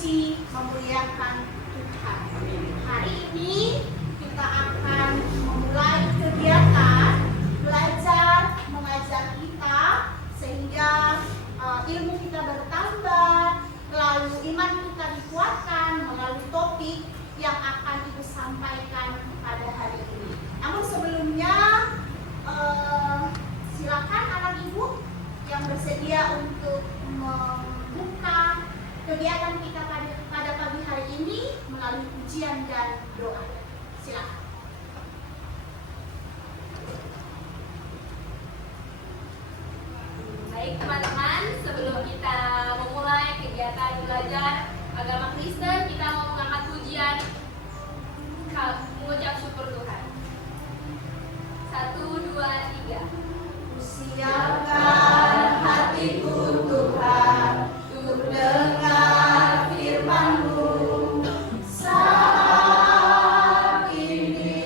memuji, memuliakan Tuhan. Hari ini kita akan memulai kegiatan belajar mengajar kita sehingga ilmu kita bertambah, lalu iman kita dikuatkan melalui topik yang akan Ibu sampaikan pada hari ini. Namun sebelumnya silakan anak Ibu yang bersedia untuk membuka kegiatan kita pada pagi hari ini melalui pujian dan doa. Silakan. Baik teman-teman, sebelum kita memulai kegiatan belajar agama Kristen, kita mau mengangkat pujian mengucap syukur Tuhan. 1, 2, 3. Siapkan hatiku Tuhan untuk dengar firman-Mu saat ini.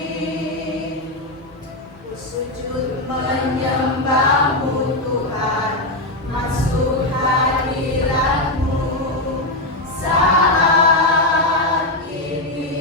Ku sujud menyembah-Mu Tuhan, masuk hadirat-Mu saat ini.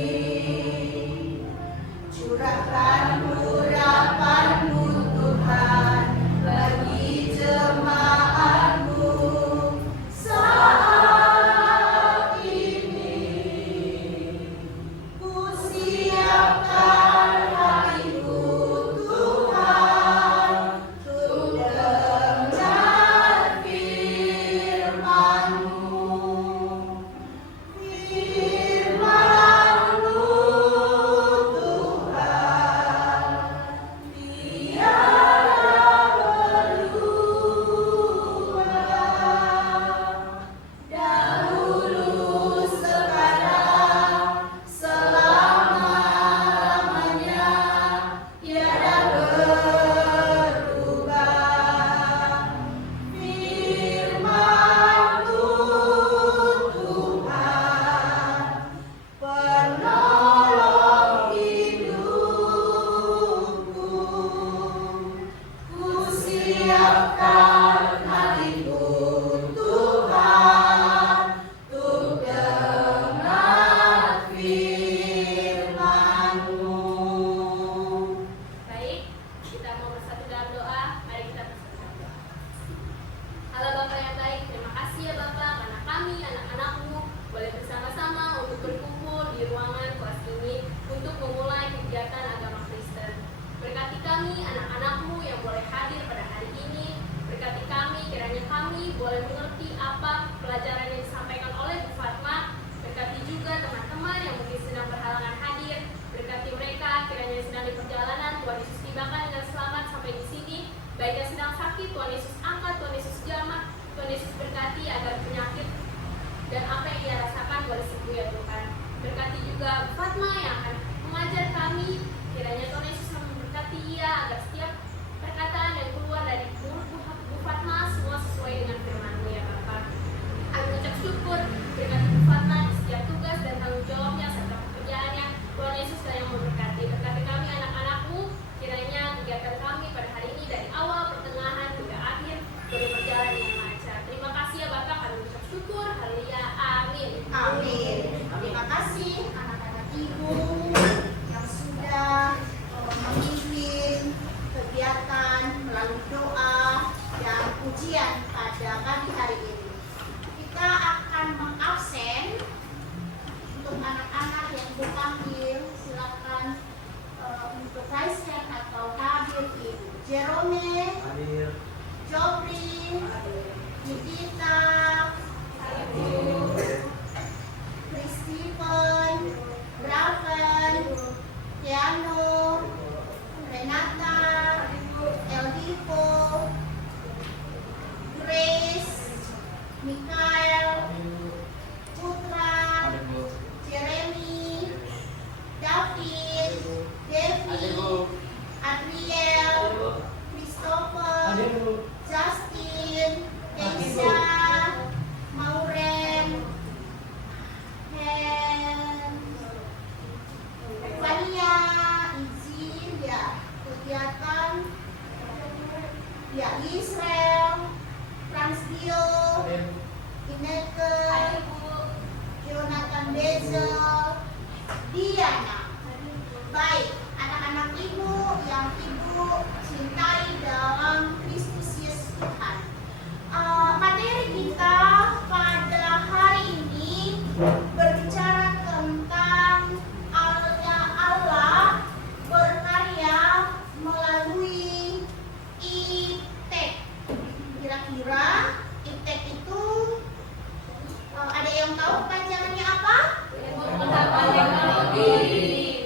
yang tahu kepanjangannya apa? Ilmu pengetahuan teknologi.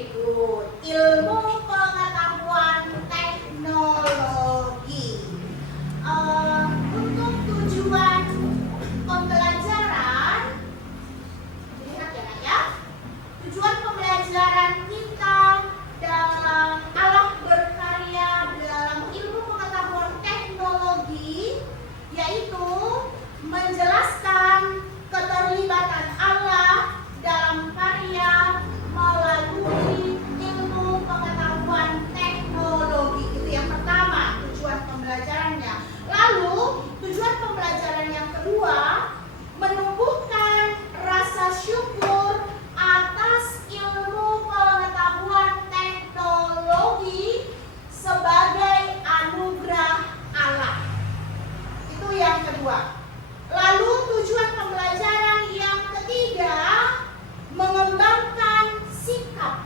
Good. Ilmu pengetahuan teknologi. Untuk tujuan pembelajaran, lihat ya Nak ya. Tujuan pembelajaran kita dalam Allah berkarya dalam ilmu pengetahuan teknologi yaitu menjelaskan keterlibatan Allah dalam karya melalui ilmu pengetahuan teknologi. Itu yang pertama, tujuan pembelajarannya. Lalu, tujuan pembelajaran yang kedua, menumbuhkan rasa syukur atas ilmu pengetahuan teknologi sebagai anugerah Allah. Itu yang kedua. Lalu tujuan pembelajaran yang ketiga, mengembangkan sikap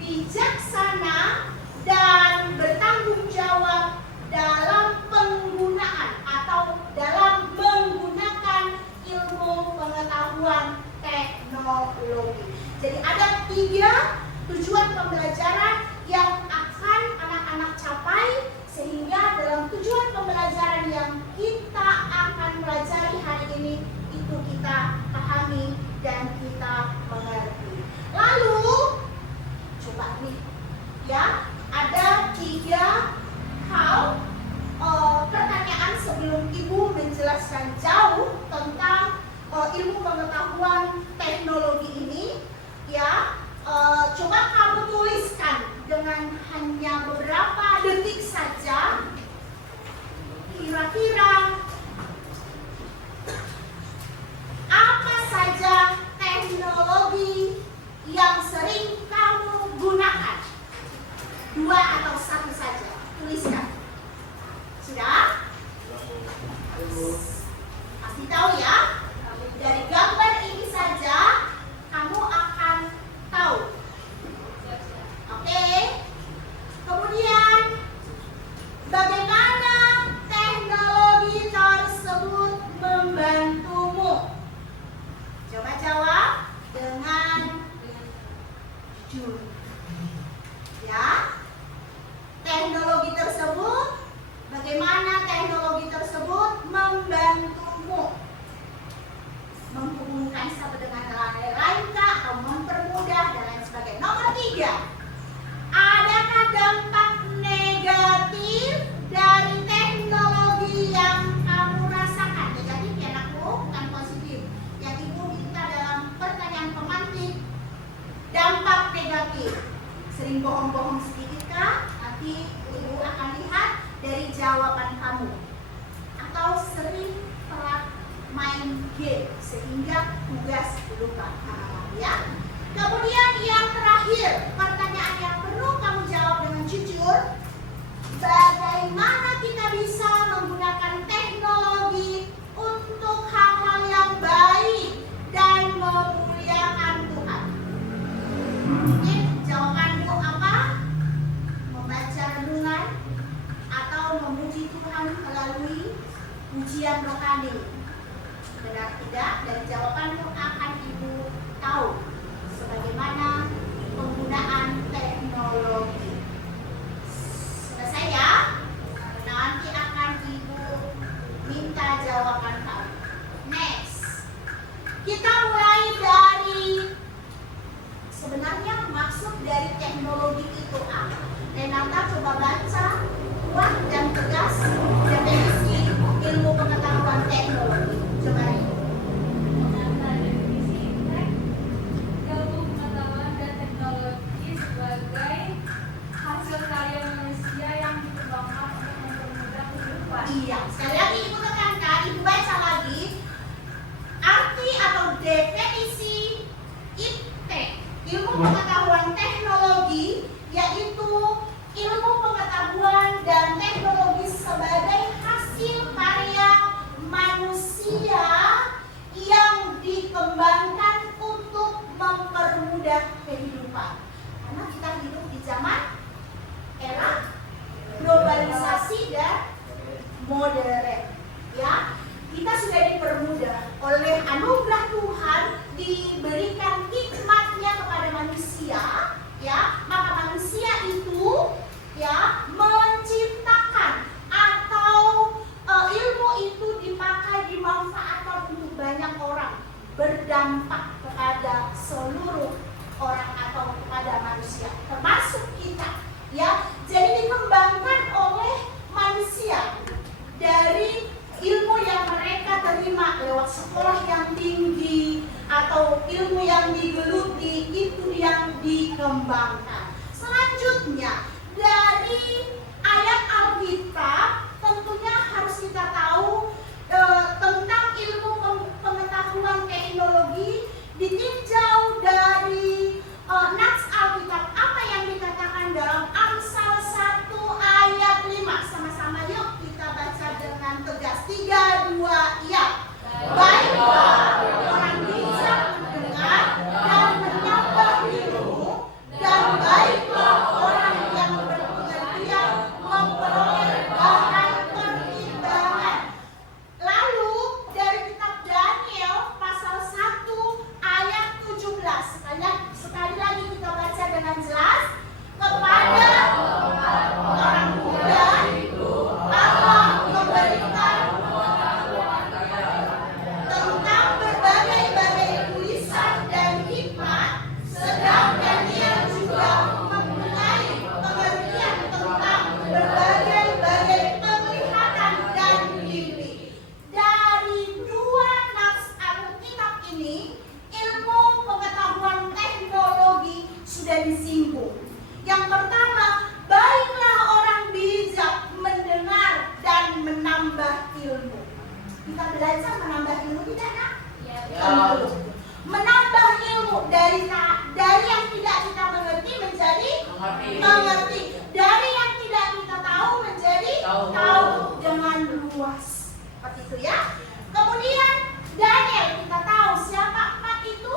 bijaksana dan bertanggung jawab dalam penggunaan atau dalam menggunakan ilmu pengetahuan teknologi. Jadi ada 3 tujuan pembelajaran yang akan anak-anak capai, sehingga dalam tujuan pembelajaran yang kita akan pelajari hari ini itu kita pahami dan kita mengerti. Lalu coba nih ya, ada 3 hal pertanyaan sebelum Ibu menjelaskan jauh tentang ilmu pengetahuan teknologi ini ya. Coba kamu tuliskan dengan hanya beberapa detik saja, kira-kira apa saja teknologi yang sering kamu gunakan? 2 atau 1 saja, tuliskan. Sudah? Pasti tahu ya. Dari gambar ini saja kamu akan tahu. Oke. Kemudian bagaimana teknologi tersebut membantumu? Coba jawab dengan jujur. Ya. Teknologi tersebut, bagaimana teknologi tersebut membantumu? Menghubungkan satu dengan lain kah, atau mempermudah dan lain sebagainya. Nomor 3, adakah dampak negatif dari teknologi yang kamu rasakan? Negatif ya anakku, bukan positif. Yang Ibu minta dalam pertanyaan pemantik, dampak negatif. Sering bohong-bohong sedikit kah? Nanti Ibu akan lihat dari jawaban kamu. Atau sering telat main game sehingga tugas lupa. Ya. Kemudian yang terakhir, pertanyaan yang perlu kamu jawab dengan jujur, bagaimana kita bisa menggunakan teknologi untuk hal-hal yang baik dan memuliakan Tuhan? Oke, jawabanmu apa? Membaca renungan atau memuji Tuhan melalui ujian rohani? Benar tidak? Dari jawabanmu akan Ibu tahu sebagaimana penggunaan teknologi. Selesai ya? Nanti akan Ibu minta jawaban kamu. Next, kita mulai dari sebenarnya maksud dari teknologi itu apa? Renata coba baca kuat dan tegas definisi ilmu pengetahuan teknologi. Coba Rin. Menata definisi ilmu pengetahuan dan teknologi sebagai hasil karya manusia yang dikembangkan untuk mempermudah kehidupan. Iya, sekali lagi Ibu tekankan, Ibu baca lagi arti atau definisi IT, ilmu pengetahuan teknologi, yaitu ilmu pengetahuan dan teknologi sebagai hasil karya manusia yang dikembangkan untuk mempermudah kehidupan. Karena kita hidup di zaman era globalisasi dan modern, ya. Kita sudah dipermudah oleh anugerah Tuhan berdampak kepada seluruh orang atau kepada manusia, termasuk kita, ya. Jadi dikembangkan oleh manusia dari ilmu yang mereka terima lewat sekolah yang tinggi atau ilmu yang digeluti, itu yang dikembangkan. Selanjutnya, dari ayat Alkitab tentunya harus kita tahu tentang ilmu pengetahuan teknologi ditinjau dari nats Alkitab. Apa yang dikatakan dalam Amsal 1 ayat 5? Sama-sama yuk kita baca dengan tegas. 3, 2, ya. Baiklah orang bijak mendengar dan menambah ilmu, dan baiklah orang yang berpengertian memperoleh bahan pertimbangan. Lalu dari kitab Daniel pasal 1 ayat 17. Sekali lagi kita baca dengan jelas. Kepada orang muda Allah memberikan tentang berbagai-bagai tulisan dan hikmat, sedang Daniel juga mempunyai pengertian tentang berbagai-bagai penglihatan dan mimpi. Dari dua nats Alkitab ini, ilmu pengetahuan teknologi sudah disinggung. Yang pertama, baiklah orang bijak mendengar dan menambah ilmu. Kita belajar menambah ilmu tidak, Nak? Tentu. Menambah ilmu dari yang tidak kita mengerti menjadi mengerti. Dari yang tidak kita tahu menjadi tahu dengan luas. Seperti itu ya. Kemudian Daniel, kita tahu siapa empat itu?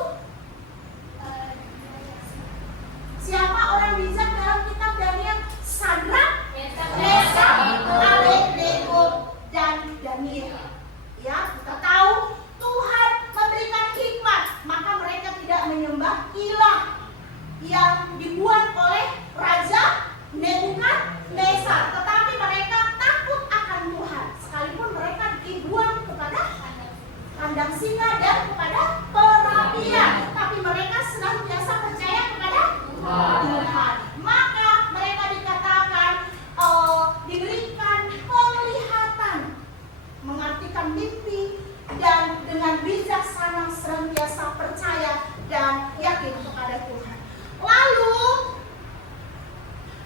Siapa orang bijak dalam kitab Daniel? Sadrak, Mesak, Abednego, dan Daniel. Ya, kita tahu Tuhan memberikan hikmat, maka mereka tidak menyembah ilah yang dibuat oleh Raja Nebukadnezar, tetapi mereka takut akan Tuhan, sekalipun mereka dibuang kepada kandang singa dan kepada perapian, tapi mereka senantiasa percaya kepada Tuhan. Maka mereka dikatakan diberikan penglihatan, mengartikan mimpi, dan dengan bijaksana senantiasa percaya dan yakin kepada Tuhan. Lalu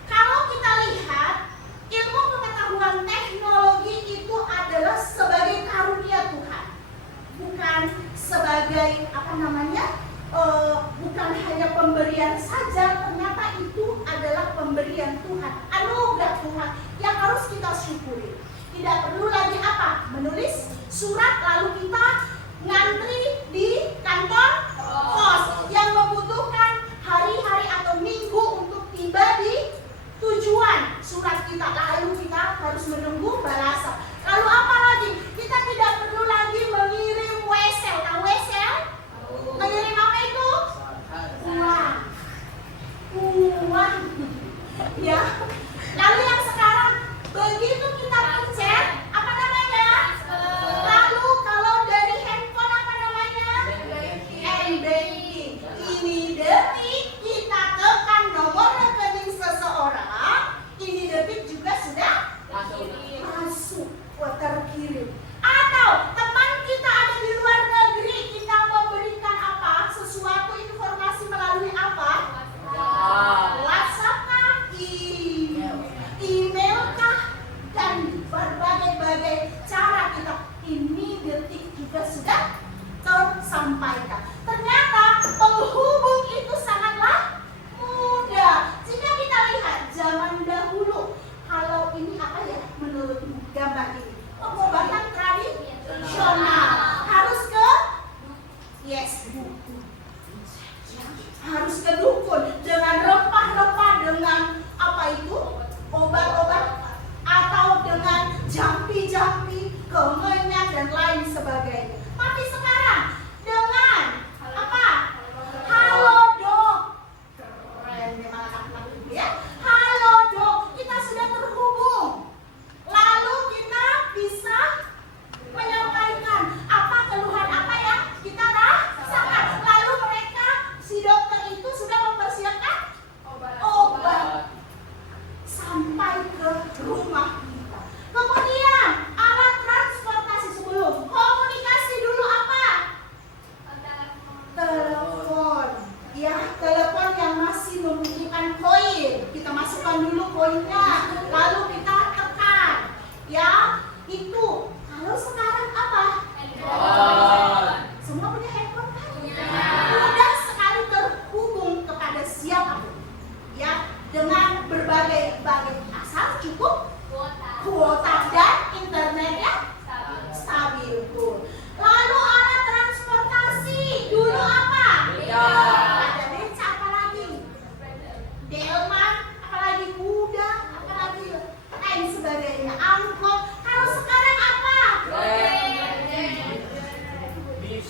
kalau kita lihat ilmu pengetahuan teknologi itu adalah sebagai karunia Tuhan, bukan sebagai bukan hanya pemberian saja. Ternyata itu adalah pemberian Tuhan, anugerah Tuhan yang harus kita syukuri. Tidak perlu lagi menulis surat lalu kita ngantri di kantor pos yang membutuhkan hari-hari atau minggu untuk tiba di tujuan surat kita, lalu kita harus menunggu balasan. Lalu apa lagi? Kita tidak perlu lagi mengirim wesel. Tahu wesel? Mengirim apa itu? Uang. Ya. Lalu yang sekarang begitu kita pencet, apa namanya? Lalu kalau dari handphone apa namanya? M-Banking. Ini detik kita tekan nomor rekening seseorang, ini detik juga sudah masuk, terkirim. Atau teman kita ada di luar negeri, kita memberikan apa? Sesuatu informasi melalui apa? WhatsApp kah? Email kah? Dan berbagai-bagai cara kita ini detik juga sudah tersampaikan. Ternyata penghubung itu sangatlah mudah. Jika kita lihat zaman dahulu, kalau ini apa ya menurut gambar ini? Pengobatan tradisional harus ke dukun. Harus ke dukun dengan rempah-rempah, dengan apa itu? Obat-obat, atau dengan jampi-jampi, kemenyan dan lain sebagainya. Tapi sekarang dengan apa? Halodoc. Keren memang anak-anak itu ya. Halodoc, kita sudah terhubung. Lalu kita bisa menyampaikan apa keluhan apa yang kita rasakan. teman dulu poinnya, lalu kita tekan. Ya, itu. Kalau sekarang apa? Semua punya handphone kan? Mudah sekali terhubung kepada siapapun. Ya, dengan berbagai asal cukup kuota dan internetnya stabil pun. Lalu alat transportasi dulu apa? Ada beca, apa lagi? Delman, apalagi kuda, apalagi lain sebagainya. Angkot. Kalau sekarang apa?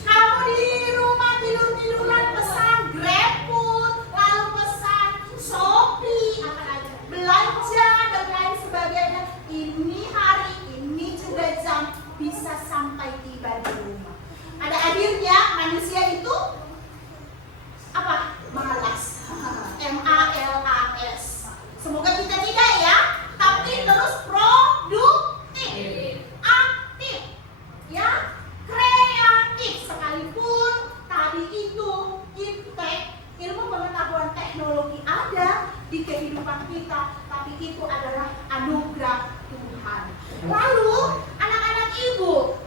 Kamu di rumah tidur-tiduran pesan GrabFood, lalu pesan Shopee, apalagi belanja dan lain sebagainya. Ini hari, ini juga jam bisa sampai tiba di rumah. Ada akhirnya manusia itu apa? Malas. MALAS. Semoga kita tidak ya, tapi terus produktif, aktif, ya, kreatif. Sekalipun tadi itu impact ilmu pengetahuan teknologi ada di kehidupan kita, tapi itu adalah anugerah Tuhan. Lalu anak-anak ibu,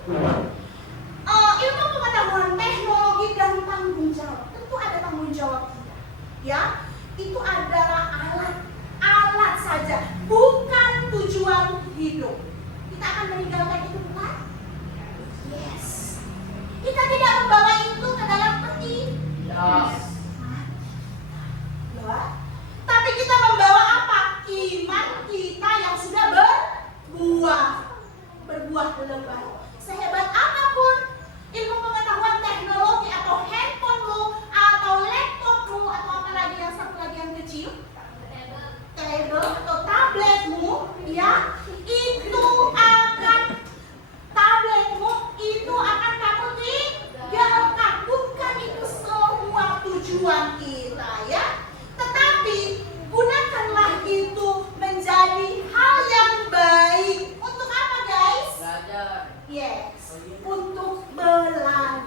ilmu pengetahuan teknologi dan tanggung jawab, tentu ada tanggung jawab kita. Ya, itu adalah alat saja, bukan tujuan hidup. Kita akan meninggalkan itu, bukan? Yes. Kita tidak membawa itu ke dalam peti. Yes. Ya. Tapi kita membawa apa? Iman kita yang sudah berbuah lebat. Sehebat apapun ilmu pengetahuan teknologi atau handphonemu atau laptopmu atau apalagi yang satu lagi yang kecil, tablet atau tabletmu, ya, itu akan kamu tinggalkan. Bukan itu semua tujuan kita, ya. Tetapi gunakanlah itu menjadi hal yang baik. Untuk apa, guys? Yes, untuk belajar.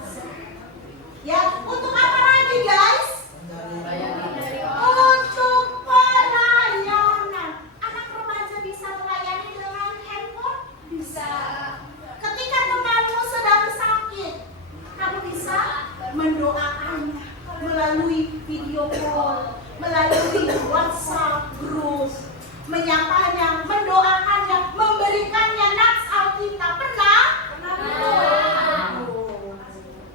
Ya, untuk apa lagi, guys? Untuk pelayanan. Anak remaja bisa melayani dengan handphone? Bisa. Ketika temanmu sedang sakit, kamu bisa mendoakannya melalui video call, melalui WhatsApp group, menyapanya, mendoakannya, memberikannya nats Alkitab. Pernah?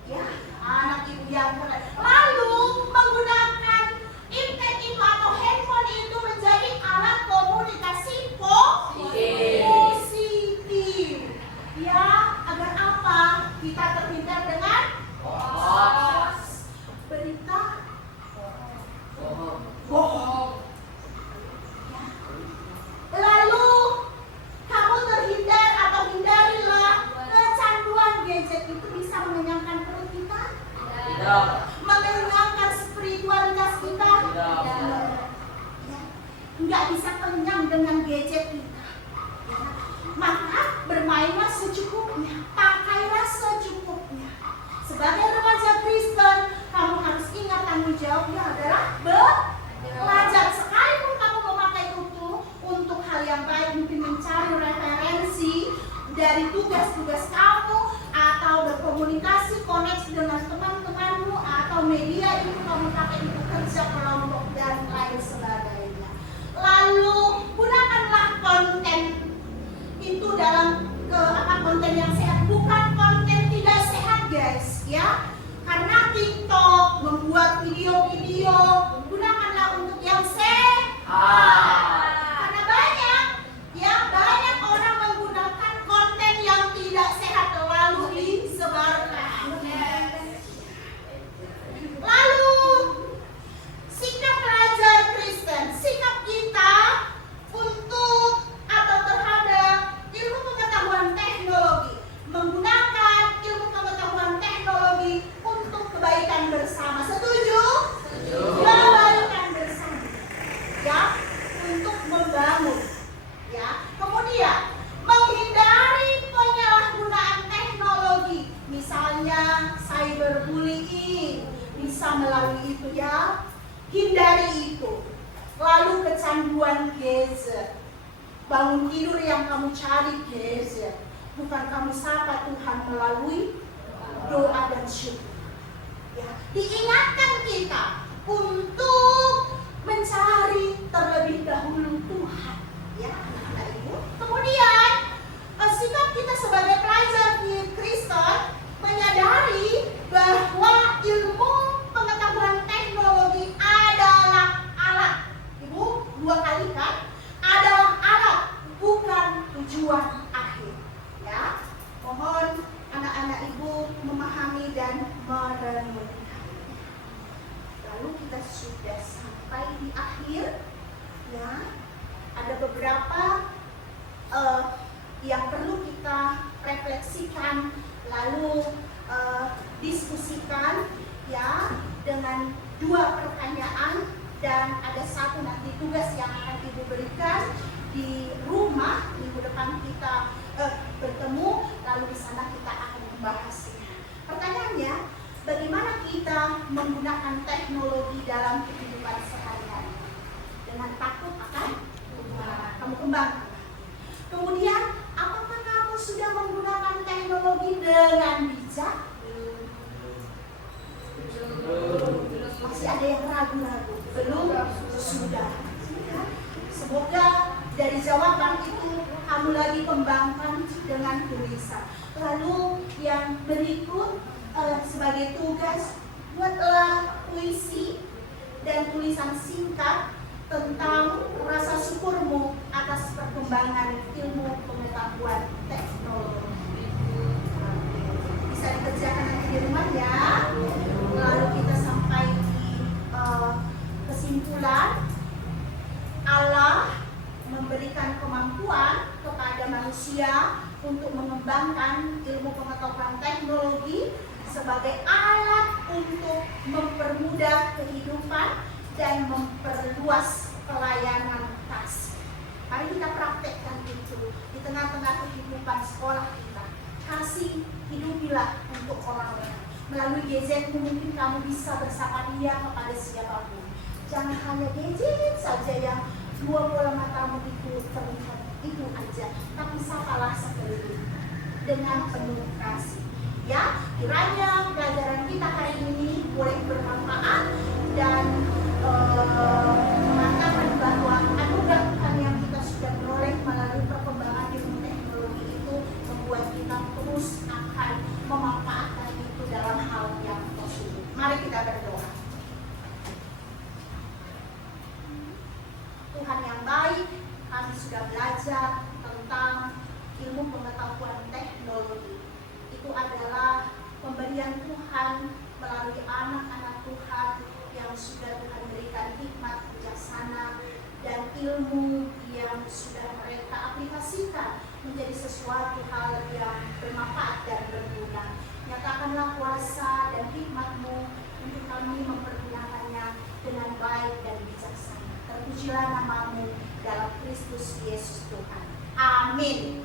Ya, anak ibu yang benar. Lalu menggunakan internet itu atau handphone itu menjadi alat komunikasi positif. Ya, agar apa? Kita terhindar dengan berita bohong. Ya. Lalu kamu terhindar atau hindarilah kecanduan gadget. Itu bisa mengenyangkan perut kita? Mengenyangkan spiritualitas kita? Ya. Nggak bisa kenyang dengan gadget kita. Ya. Maka bermainlah secukupnya, pakailah secukupnya. Sebagai remaja Kristen, kamu harus ingat tanggung jawabnya adalah belajar. Sekalipun kamu memakai itu untuk hal yang baik, mungkin mencari referensi dari tugas-tugas kamu, atau berkomunikasi, koneksi dengan teman-temanmu, atau media itu kamu pakai untuk kerja kelompok dan lain sebagainya. Lalu gunakanlah konten itu dalam konten yang sehat, bukan konten tidak sehat, guys, ya. Karena TikTok membuat video-video, gunakanlah untuk yang sehat. Karena banyak orang menggunakan konten yang tidak sehat lalu disebarkan. Lalu sikap pelajar Kristen, sikap kita untuk atau terhadap ilmu pengetahuan teknologi, menggunakan ilmu pengetahuan teknologi untuk kebaikan bersama. Setuju? Kebaikan bersama. Ya, untuk membangun. Ya. Kemudian menghindari penyalahgunaan teknologi, misalnya cyberbullying, bisa melalui itu, ya. Hindari itu. lalu kecanduan gadget. Bangun tidur yang kamu cari gadget. Bukan kamu sapa Tuhan melalui doa dan syukur. Ya, diingatkan kita untuk mencari terlebih dahulu Tuhan. Ya, anak-anak ibu. Kemudian sikap kita sebagai pelajar di Kristen menyadari bahwa ilmu pengetahuan teknologi adalah alat. Ibu, 2 kali kan? Adalah alat, bukan tujuan akhir. Ya, mohon anak-anak ibu memahami dan merenungkan. Lalu kita sudah sampai di akhir. Ya, ada beberapa yang perlu kita refleksikan, lalu diskusikan ya dengan 2 pertanyaan, dan ada 1 nanti tugas yang akan ibu berikan di rumah. Minggu depan kita bertemu, lalu di sana kita akan membahasnya. Pertanyaannya, bagaimana kita menggunakan teknologi dalam kehidupan sehari-hari? Dengan takut akan kamu kembangkan. Kemudian, apakah kamu sudah menggunakan teknologi dengan bijak? Masih ada yang ragu-ragu? Belum? Sudah. Semoga dari jawaban itu kamu lagi kembangkan dengan tulisan. Lalu yang berikut sebagai tugas, buatlah puisi dan tulisan singkat tentang rasa syukurmu atas perkembangan ilmu pengetahuan teknologi. Bisa dikerjakan nanti di rumah ya. Lalu kita sampai di kesimpulan. Allah memberikan kemampuan kepada manusia untuk mengembangkan ilmu pengetahuan teknologi sebagai alat untuk mempermudah kehidupan dan memperluas pelayanan kasih. Mari kita praktekkan itu di tengah-tengah kehidupan sekolah kita. Kasih, hidupilah untuk orang lain. Melalui gadgetmu mungkin kamu bisa bersapa dia kepada siapapun. Jangan hanya gadget saja yang 2 bola matamu itu terlihat, itu aja. Tapi sapalah sekeliling dengan penuh kasih. Ya, kiranya pelajaran kita hari ini boleh bermanfaat dan mengatakan bahwa anugerah Tuhan yang kita sudah peroleh melalui perkembangan ilmu teknologi itu membuat kita terus akan memanfaatkan itu dalam hal yang positif. Mari kita berdoa. Tuhan yang baik, kami sudah belajar tentang ilmu pengetahuan teknologi. Itu adalah pemberian Tuhan melalui anak-anak Tuhan yang sudah Tuhan berikan hikmat, bijaksana, dan ilmu yang sudah mereka aplikasikan menjadi sesuatu hal yang bermanfaat dan berguna. Nyatakanlah kuasa dan hikmat-Mu untuk kami mempergunakannya dengan baik dan bijaksana. Terpujilah nama-Mu dalam Kristus Yesus Tuhan. Amin.